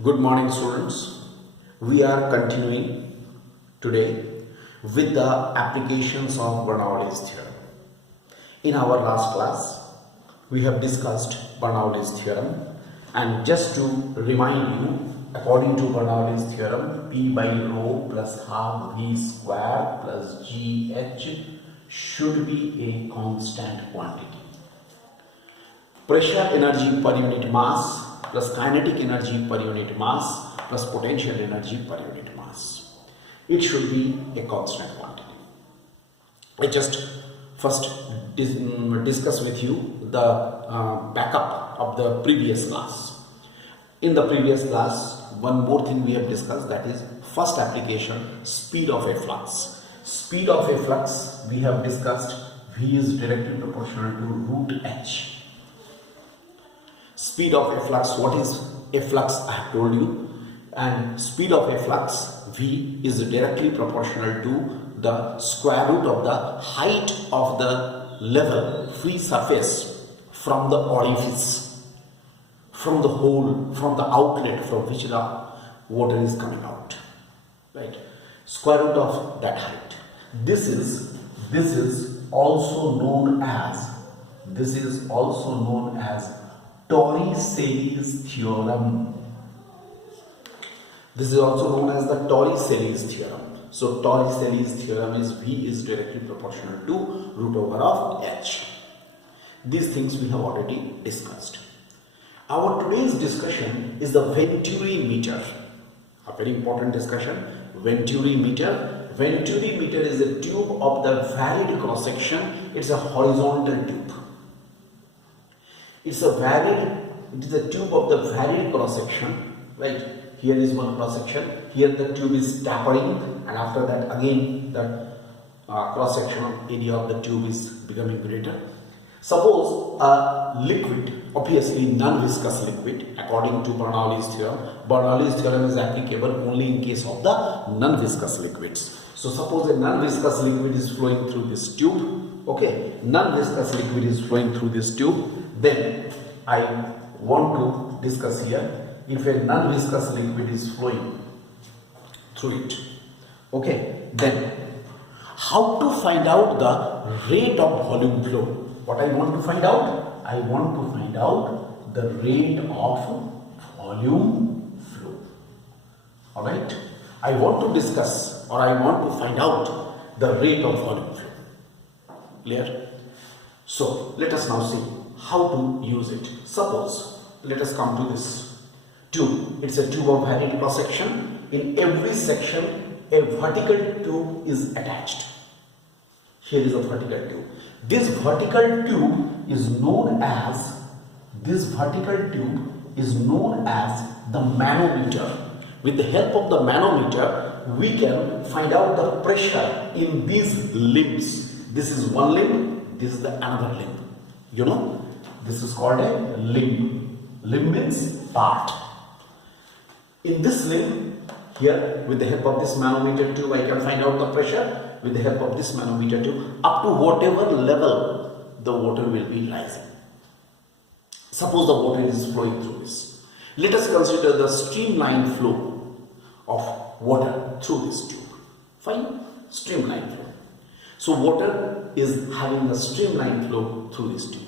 Good morning, students. We are continuing today with the applications of Bernoulli's theorem. In our last class, we have discussed Bernoulli's theorem, and just to remind you, according to Bernoulli's theorem, P by rho plus half V square plus GH should be a constant quantity. Pressure energy per unit mass plus kinetic energy per unit mass plus potential energy per unit mass. It should be a constant quantity. I just first discuss with you the backup of the previous class. In the previous class, one more thing we have discussed, that is first application, speed of a flux. Speed of a flux we have discussed, V is directly proportional to root H. Speed of a flux, what is a flux? I have told you, and speed of a flux V is directly proportional to the square root of the height of the level free surface from the orifice, from the hole, from the outlet from which the water is coming out, right? Square root of that height. This is also known as Torricelli's theorem. This is also known as the Torricelli's theorem. So Torricelli's theorem is V is directly proportional to root over of H. These things we have already discussed. Our today's discussion is the Venturi meter. A very important discussion. Venturi meter. Venturi meter is a tube of the varied cross section. It's a horizontal tube. It is a tube of the varied cross section, right? Here is one cross section, here the tube is tapering, and after that again the cross sectional area of the tube is becoming greater. Suppose a liquid, obviously non-viscous liquid, according to Bernoulli's theorem. Bernoulli's theorem is applicable only in case of the non-viscous liquids. So suppose a non-viscous liquid is flowing through this tube, okay, non-viscous liquid is flowing through this tube. Then I want to discuss here, if a non-viscous liquid is flowing through it, okay, then how to find out the rate of volume flow? What I want to find out? I want to find out the rate of volume flow. Alright, I want to discuss, or I want to find out the rate of volume flow. Clear? So let us now see how to use it. Suppose, let us come to this tube. It's a tube of varied cross section. In every section, a vertical tube is attached. Here is a vertical tube. This vertical tube is known as the manometer. With the help of the manometer, we can find out the pressure in these limbs. This is one limb, this is the another limb. You know, this is called a limb. Limb means part. In this limb, here with the help of this manometer tube, I can find out the pressure with the help of this manometer tube up to whatever level the water will be rising. Suppose the water is flowing through this. Let us consider the streamline flow of water through this tube. Fine? Streamline flow. So water is having a streamline flow through this tube.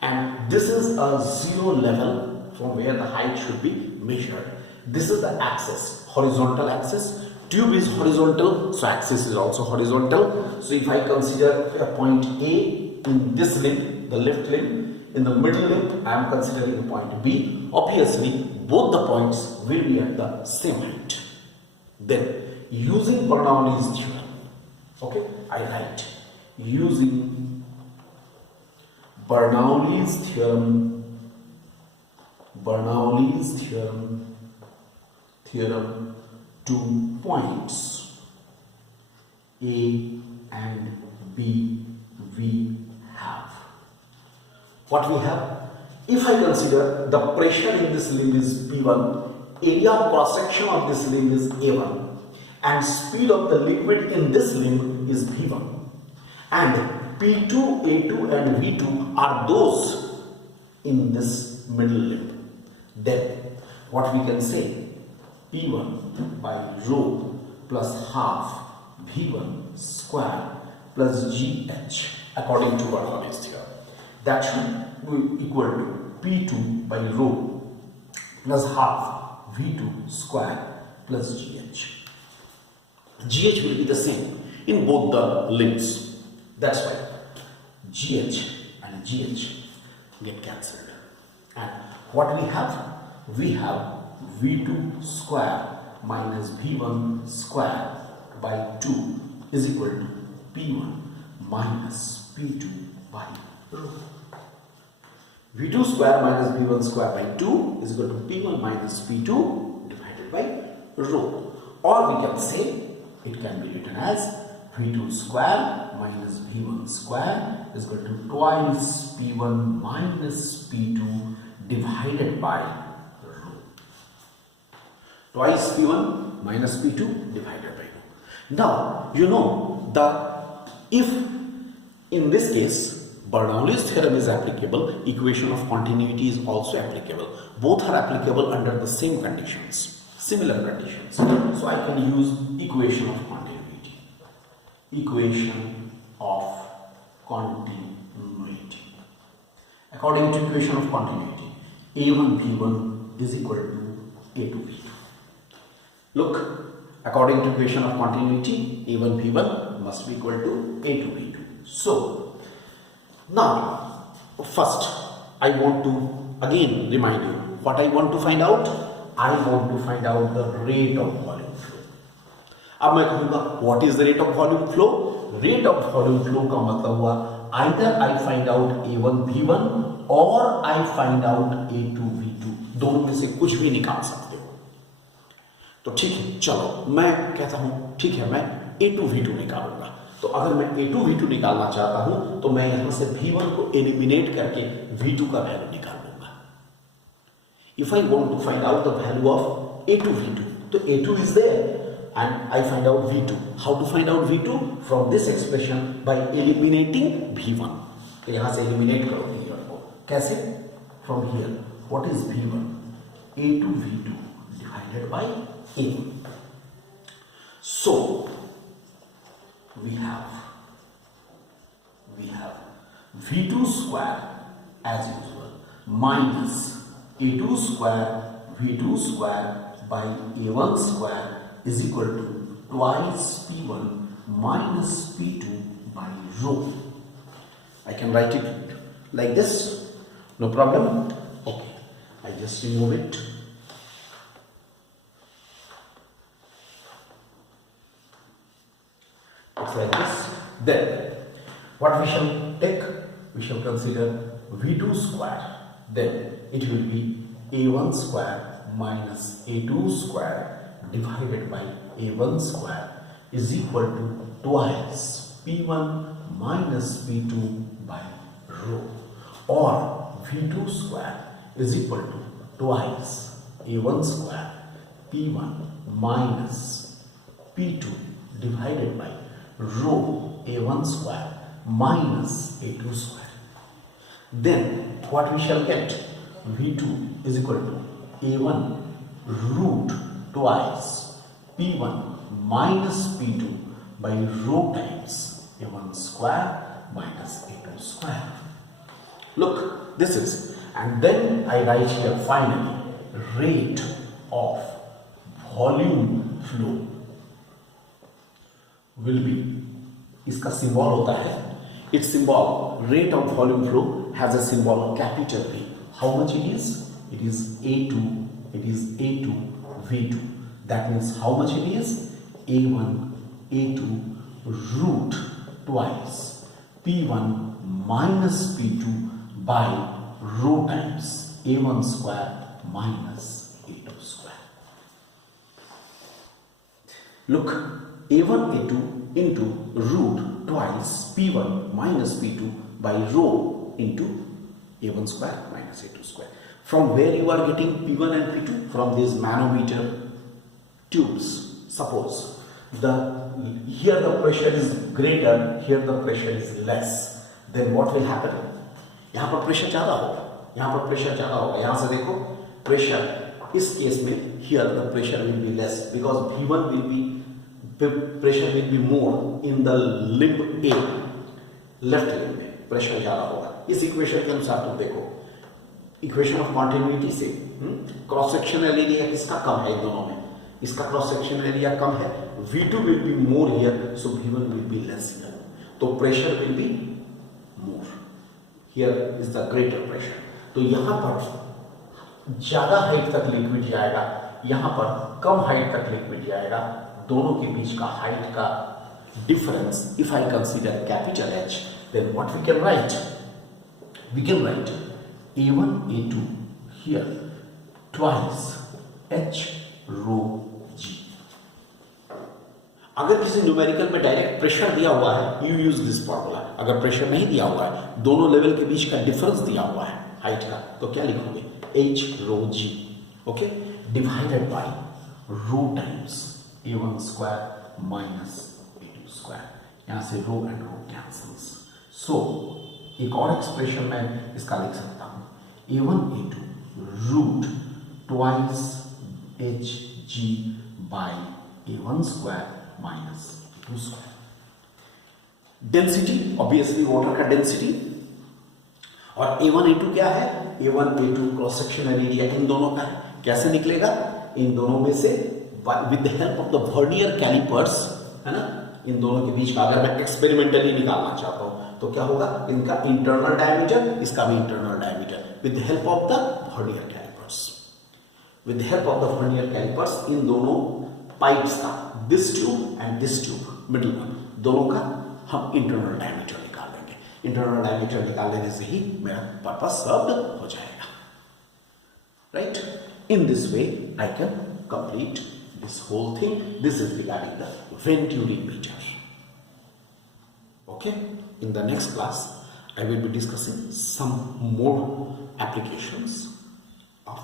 And this is a zero level from where the height should be measured. This is the axis, horizontal axis. Tube is horizontal, so axis is also horizontal. So if I consider a point A in this limb, the left limb, in the middle limb, I am considering point B. Obviously, both the points will be at the same height. Then, using Bernoulli's theorem, okay, I write using Bernoulli's theorem, two points A and B we have. What we have? If I consider the pressure in this limb is P1, area of cross section of this limb is A1, and speed of the liquid in this limb is V1, and P2, A2 and V2 are those in this middle limb. Then what we can say, P1 by rho plus half V1 square plus GH according to Bernoulli's theorem. That should be equal to P2 by rho plus half V2 square plus GH. GH will be the same in both the limbs. That's why GH and GH get cancelled. And what we have? We have V2 square minus V1 square by 2 is equal to P1 minus P2 by rho. V2 square minus V1 square by 2 is equal to P1 minus P2 divided by rho. Or we can say it can be written as V2 square minus V1 square is equal to twice P1 minus P2 divided by rho. Twice P1 minus P2 divided by rho. Now, you know if in this case Bernoulli's theorem is applicable, equation of continuity is also applicable. Both are applicable under the same conditions, similar conditions. So I can use equation of continuity. Equation of continuity. According to equation of continuity, A1 V1 is equal to A2 V2. Look, according to equation of continuity, A1 V1 must be equal to A2 V2. So now, first I want to again remind you what I want to find out. I want to find out the rate of volume flow. अब मैं कहूँगा what is the rate of volume flow? Rate of volume flow का मतलब हुआ either I find out A1 V1 or I find out A2 V2. दोनों में से कुछ भी निकाल सकते हो. तो ठीक है, चलो मैं कहता हूँ ठीक है, मैं A2 V2 निकालूंगा. तो अगर मैं A2 V2 निकालना चाहता हूं तो मैं यहां से V1 को एलिमिनेट करके V2 का वैल्यू निकाल लूंगा. If I want to find out the value of A2 V2, तो A2 is there and I find out V2. How to find out V2? From this expression by eliminating V1. तो यहां से eliminate करो V1 को. कैसे? From here what is V1? A2 V2 divided by A1. So we have V2 square as usual minus A2 square V2 square by A1 square is equal to twice P1 minus P2 by rho. I can write it like this, no problem. Okay, I just remove it. It's like this. Then what we shall take? We shall consider V2 square. Then it will be A1 square minus A2 square divided by A1 square is equal to twice P1 minus P2 by rho. Or V2 square is equal to twice A1 square P1 minus P2 divided by rho A1 square minus A2 square. Then what we shall get? V2 is equal to A1 root twice P1 minus P2 by rho times A1 square minus A2 square. Look, this is, and then I write here finally rate of volume flow will be, इसका symbol होता है, its symbol rate of volume flow has a symbol capital V. How much it is? It is A2 V2. That means how much it is? A1 A2 root twice P1 minus P2 by rho times A1 square minus A2 square. Look, A1 A2 into root twice P1 minus P2 by rho into A1 square minus A2 square. From where you are getting P1 and P2? From these manometer tubes. Suppose here the pressure is greater, here the pressure is less. Then what will happen? यहाँ पर pressure ज़्यादा होगा, यहाँ पर pressure ज़्यादा होगा. यहाँ से देखो प्रेशर इस केस में here the pressure will be less because V1 will be pressure will be more in the limb A, left limb में प्रेशर ज्यादा होगा। इस इक्वेशन के अनुसार तुम देखो, इक्वेशन ऑफ कॉन्टिन्यूटी से क्रॉस सेक्शनल एरिया किसका कम है इन दोनों में, इसका क्रॉस सेक्शनल एरिया कम है, V2 will be more here, so V1 will be less here, तो pressure will be more, here is the greater pressure। तो यहां पर ज्यादा हाइट तक लिक्विड जाएगा, यहां पर कम हाइट तक लिक्विड जाएगा, दोनों के बीच का हाइट का difference, if I consider capital H, then what we can write? We can write A1, A2 here twice H rho G। अगर किसी न्यूमेरिकल में डायरेक्ट प्रेशर दिया हुआ है, you use this formula। अगर प्रेशर नहीं दिया हुआ है, दोनों लेवल के बीच का डिफरेंस दिया हुआ है हाइट का, तो क्या लिखोगे? H rho G, okay, divided by rho times A1 square minus square, यहां से रो एंड रो कैंसल्स। सो एक और एक्सप्रेशन में इसका लिख सकता हूं A1 A2 root twice h g by A1 square minus A2 square. Density obviously water का डेंसिटी, और A1 A2 क्या है? A1 A2 cross sectional area in दोनों का है। कैसे निकलेगा? इन दोनों में से with the help of the vernier calipers, है ना, इन दोनों के बीच का अगर मैं एक्सपेरिमेंटली निकालना चाहता हूं तो क्या होगा? इनका इंटरनल डायमीटर, इसका भी internal diameter, with the help of the vernier callipers, with the help of the vernier callipers इन दोनों पाइप्स का, this tube and this tube middle one, दोनों का हम इंटरनल डायमीटर निकाल लेंगे। इंटरनल डायमीटर निकाल लेने से ही मेरा पर्पस सर्व्ड हो जाएगा, right? In this way I can complete this whole thing. This is regarding the Venturi meter. Okay, in the next class I will be discussing some more applications of